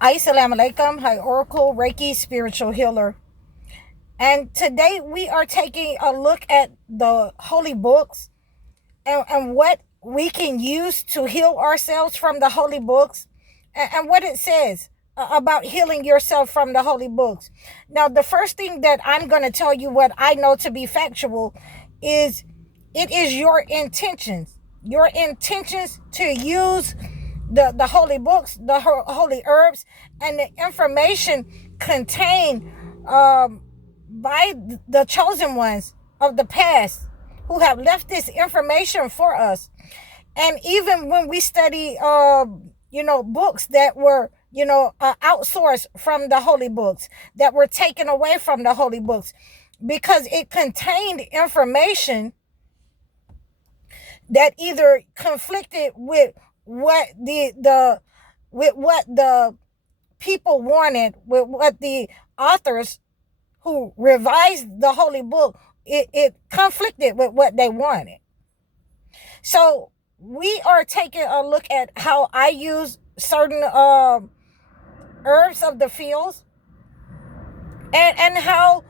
Assalamu alaikum. Hi, Oracle, Reiki, spiritual healer. And today we are taking a look at the holy books and what we can use to heal ourselves from the holy books and what it says about healing yourself from the holy books. Now, the first thing that I'm going to tell you what I know to be factual is it is your intentions to use the holy books, the holy herbs, and the information contained by the chosen ones of the past who have left this information for us. And even when we study, books that were, outsourced from the holy books, that were taken away from the holy books, because it contained information that either conflicted with what the people wanted, with what the authors who revised the holy book, it conflicted with what they wanted. So we are taking a look at how I use certain herbs of the fields, and how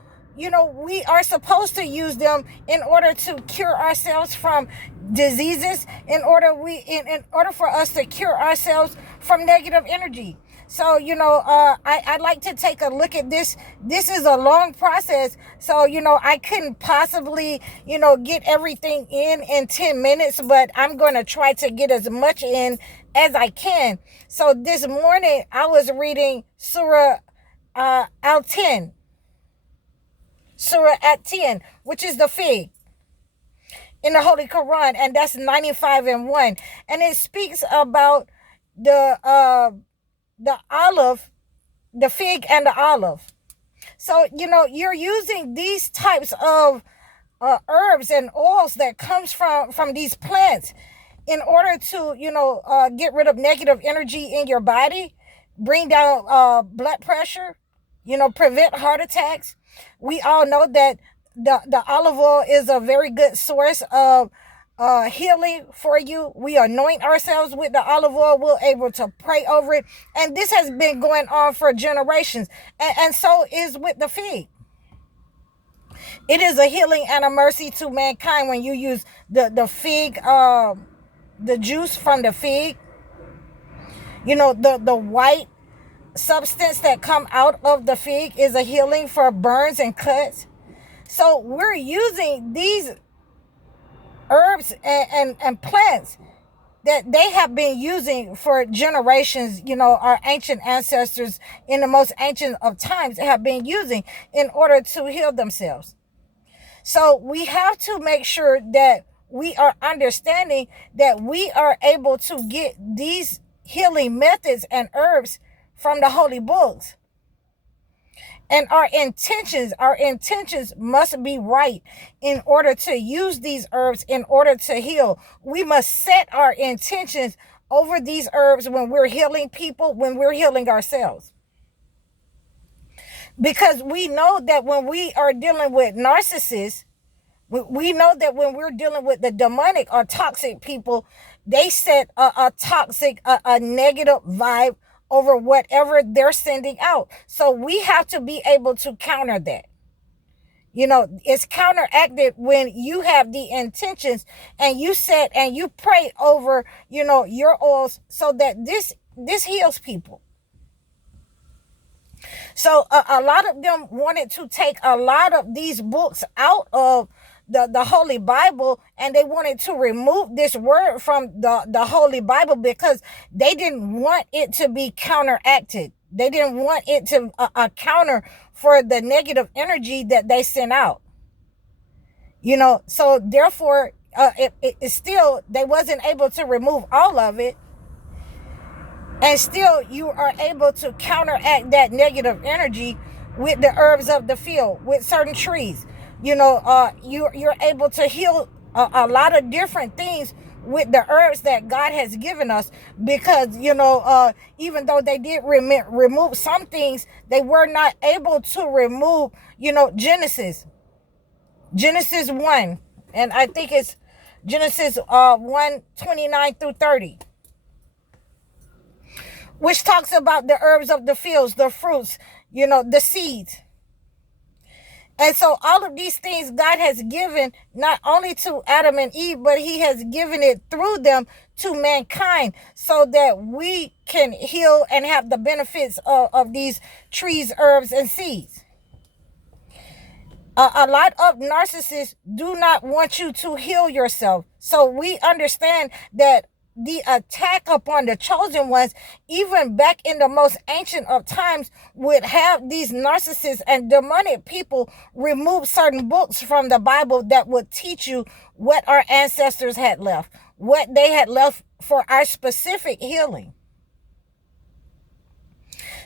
we are supposed to use them in order to cure ourselves from diseases, in order for us to cure ourselves from negative energy. So I'd like to take a look at this. This is a long process, so I couldn't possibly get everything in 10 minutes, but I'm going to try to get as much in as I can. So this morning I was reading Surah al 10, Surah at 10, which is the fig in the Holy Quran, and that's 95:1, and it speaks about the olive, the fig and the olive. So you're using these types of herbs and oils that comes from these plants in order to get rid of negative energy in your body, bring down blood pressure, prevent heart attacks. We all know that the olive oil is a very good source of healing for you. We anoint ourselves with the olive oil. We're able to pray over it. And this has been going on for generations. And so is with the fig. It is a healing and a mercy to mankind when you use the fig, the juice from the fig, the white substance that come out of the fig is a healing for burns and cuts. So we're using these herbs and plants that they have been using for generations. Our ancient ancestors in the most ancient of times have been using in order to heal themselves. So we have to make sure that we are understanding that we are able to get these healing methods and herbs from the holy books. And our intentions must be right in order to use these herbs, in order to heal. We must set our intentions over these herbs when we're healing people, when we're healing ourselves. Because we know that when we are dealing with narcissists, we know that when we're dealing with the demonic or toxic people, they set a toxic, a negative vibe over whatever they're sending out. So we have to be able to counter that. It's counteracted when you have the intentions and you set and you pray over, your oils, so that this heals people. So a lot of them wanted to take a lot of these books out of the Holy Bible, and they wanted to remove this word from the Holy Bible because they didn't want it to be counteracted. They didn't want it to counter for the negative energy that they sent out. So therefore, it still, they wasn't able to remove all of it. And still, you are able to counteract that negative energy with the herbs of the field, with certain trees. You're able to heal a lot of different things with the herbs that God has given us, because even though they did remove some things, they were not able to remove Genesis 1, and I think it's Genesis 1:29 through 30, which talks about the herbs of the fields, the fruits, the seeds. And so all of these things God has given not only to Adam and Eve, but he has given it through them to mankind so that we can heal and have the benefits of these trees, herbs, and seeds. A lot of narcissists do not want you to heal yourself. So we understand that the attack upon the chosen ones, even back in the most ancient of times, would have these narcissists and demonic people remove certain books from the Bible that would teach you what our ancestors had left, what they had left for our specific healing.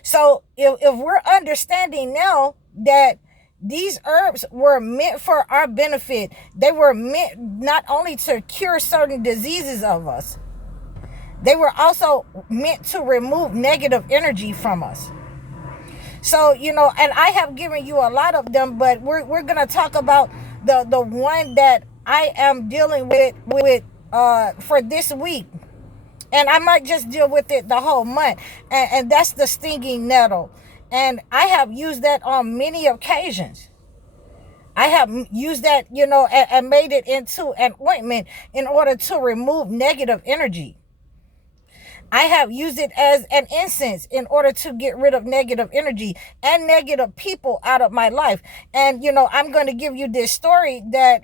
So if we're understanding now that these herbs were meant for our benefit, they were meant not only to cure certain diseases of us, they were also meant to remove negative energy from us. So, and I have given you a lot of them, but we're going to talk about the one that I am dealing with for this week. And I might just deal with it the whole month. And that's the stinging nettle. And I have used that on many occasions. I have used that, and made it into an ointment in order to remove negative energy. I have used it as an incense in order to get rid of negative energy and negative people out of my life. And, I'm going to give you this story that,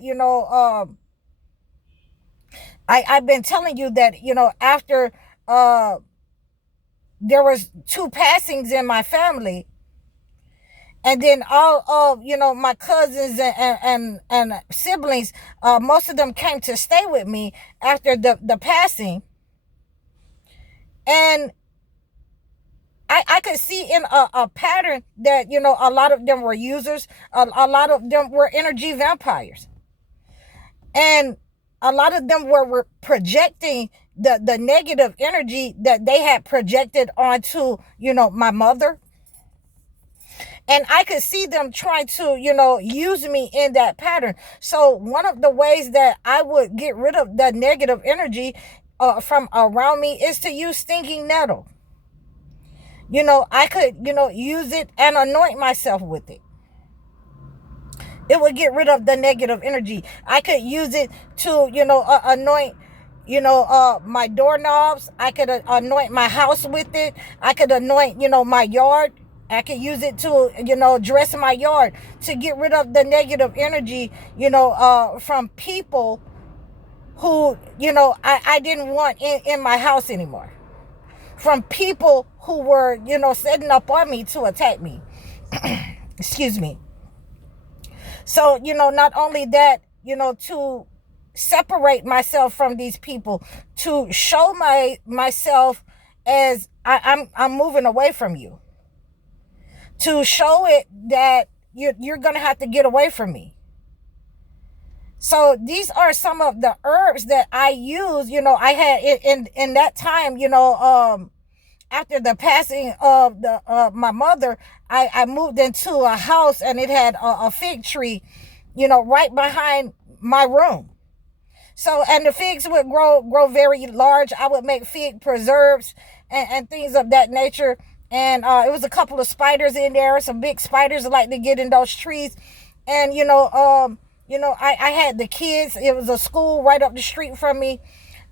I've been telling you that, after there was 2 passings in my family, and then all of, my cousins and siblings, most of them came to stay with me after the passing. And I could see in a pattern that, a lot of them were users. A lot of them were energy vampires. And a lot of them were projecting the negative energy that they had projected onto, my mother. And I could see them trying to, use me in that pattern. So one of the ways that I would get rid of the negative energy from around me is to use stinging nettle. I could, use it and anoint myself with it. It would get rid of the negative energy. I could use it to, anoint, my doorknobs. I could anoint my house with it. I could anoint, my yard. I could use it to, dress my yard to get rid of the negative energy, from people who, I didn't want in my house anymore. From people who were, setting up on me to attack me. Excuse me. So, not only that, to separate myself from these people, to show myself as I'm moving away from you. To show it that you're going to have to get away from me. So these are some of the herbs that I use. I had in that time, after the passing of my mother, I moved into a house and it had a fig tree, right behind my room. So, and the figs would grow very large. I would make fig preserves and things of that nature. And it was a couple of spiders in there, some big spiders like to get in those trees. And, I had the kids. It was a school right up the street from me.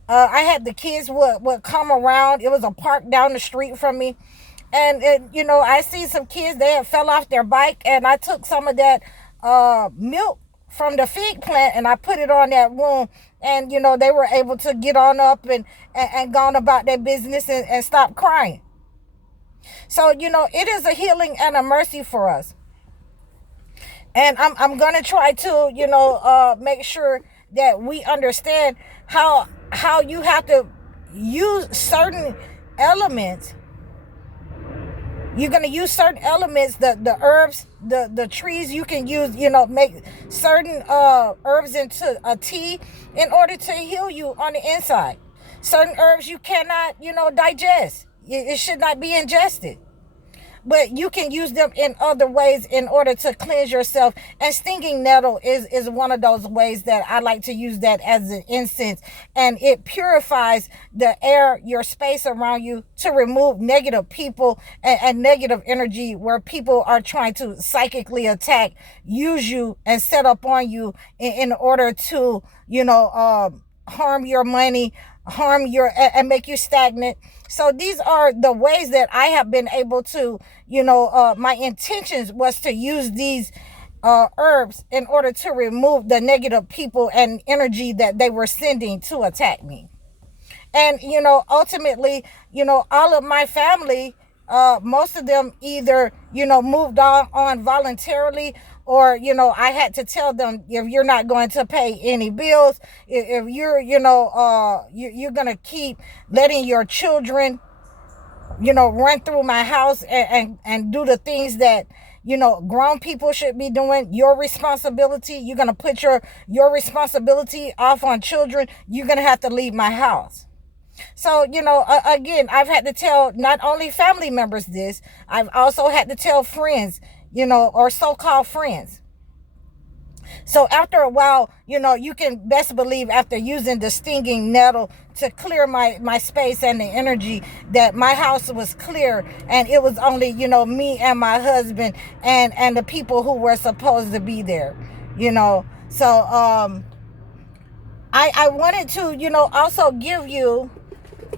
I had the kids would come around. It was a park down the street from me. And I see some kids, they had fell off their bike. And I took some of that milk from the fig plant and I put it on that wound. And, they were able to get on up and gone about their business and stop crying. So, it is a healing and a mercy for us. And I'm going to try to, make sure that we understand how you have to use certain elements. You're going to use certain elements, the herbs, the trees. You can use, make certain herbs into a tea in order to heal you on the inside. Certain herbs you cannot, digest. It should not be ingested. but you can use them in other ways in order to cleanse yourself. And stinging nettle is one of those ways that I like to use that as an incense. And it purifies the air, your space around you, to remove negative people and negative energy where people are trying to psychically attack, use you, and set up on you in order to, harm your money, harm your, and make you stagnant. So these are the ways that I have been able to, my intentions was to use these herbs in order to remove the negative people and energy that they were sending to attack me. And, ultimately, all of my family, most of them either, moved on voluntarily, or, I had to tell them, if you're not going to pay any bills, if you're, you're going to keep letting your children, run through my house and do the things that, grown people should be doing, your responsibility, you're going to put your responsibility off on children, you're going to have to leave my house. So, again, I've had to tell not only family members this, I've also had to tell friends, or so-called friends. So after a while, you can best believe, after using the stinging nettle to clear my space and the energy, that my house was clear, and it was only, me and my husband and the people who were supposed to be there, So I wanted to, also give you,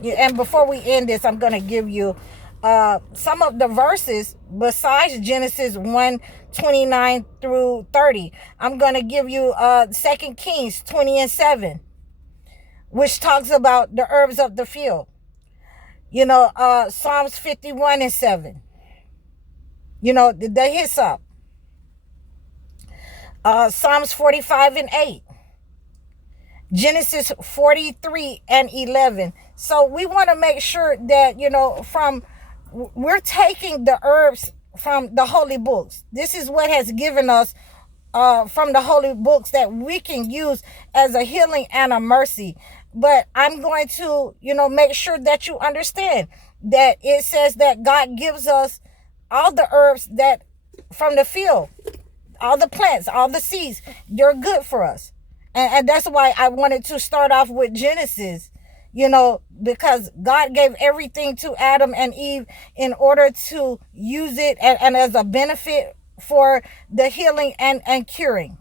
and before we end this, I'm going to give you some of the verses besides Genesis 1:29 through 30. I'm going to give you 2 Kings 20:7, which talks about the herbs of the field. Psalms 51:7. The hyssop. Psalms 45:8. Genesis 43:11. So we want to make sure that, we're taking the herbs from the holy books. This is what has given us from the holy books that we can use as a healing and a mercy. But I'm going to, make sure that you understand that it says that God gives us all the herbs that from the field, all the plants, all the seeds, they're good for us. And that's why I wanted to start off with Genesis, because God gave everything to Adam and Eve in order to use it and as a benefit for the healing and curing.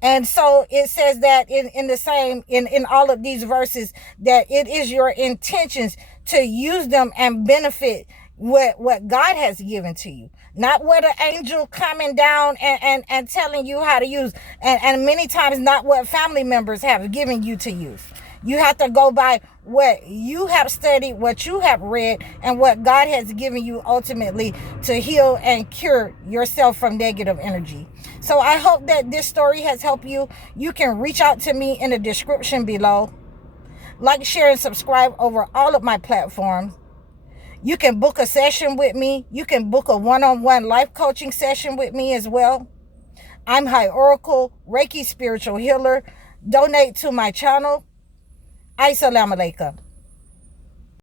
And so it says that in all of these verses, that it is your intentions to use them and benefit what God has given to you. Not what an angel coming down and telling you how to use. And many times not what family members have given you to use. You have to go by what you have studied, what you have read, and what God has given you ultimately to heal and cure yourself from negative energy. So I hope that this story has helped you. You can reach out to me in the description below. Like, share, and subscribe over all of my platforms. You can book a session with me. You can book a one-on-one life coaching session with me as well. I'm High Oracle, Reiki Spiritual Healer. Donate to my channel. Assalamu alaikum.